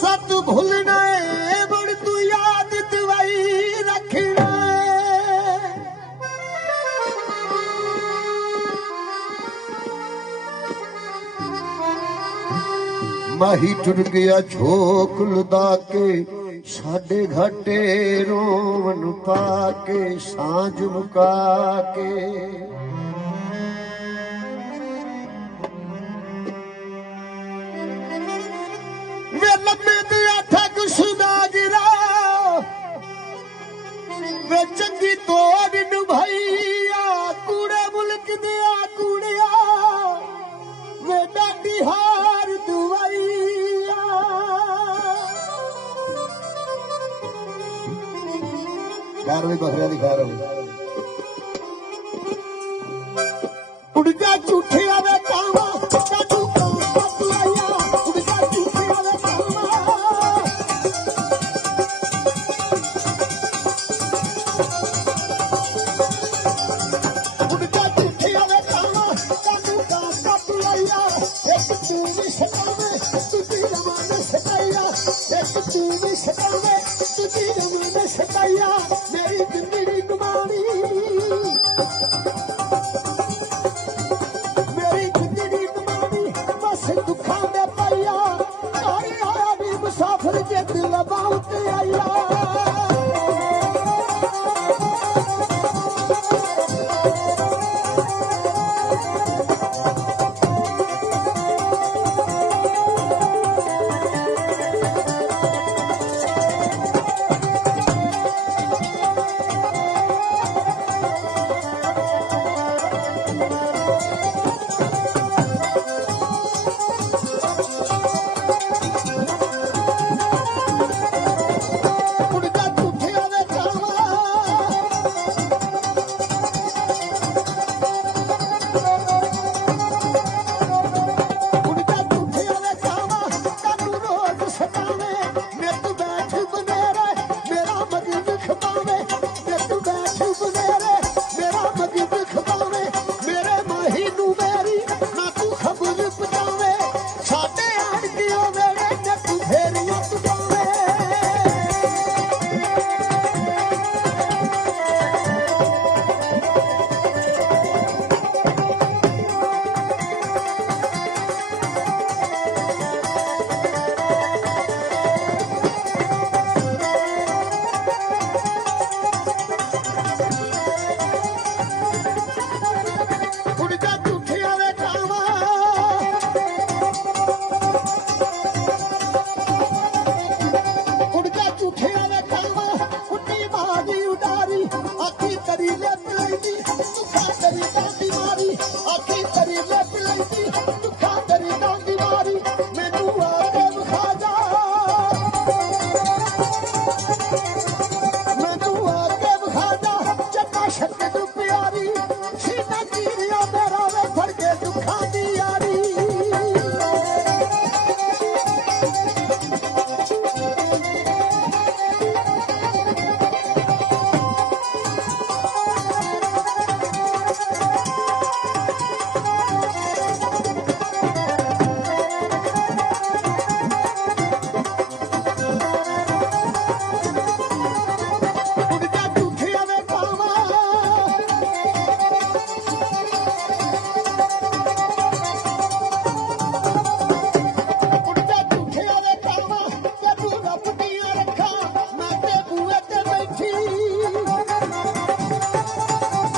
सत भूलना है बड़ तू याद दवाई रखना माही टुर गया झोक लुदा के साडे घाटे रोवन पाके सांझ मुका के वे लम्बे दिया ठग सुदा गिरा वे चंगी तोड़ निभाइया कूड़े मुल्क दिया कूड़िया वे डाटी हार दुआइया यार भी बकरिया दिखा रहा हूँ उड़ जा झूठे आवे कावा काटू काटू आया उड़ जा झूठे आवे कावा उड़ जा झूठे आवे कावा काटू काटू आया एक तू भी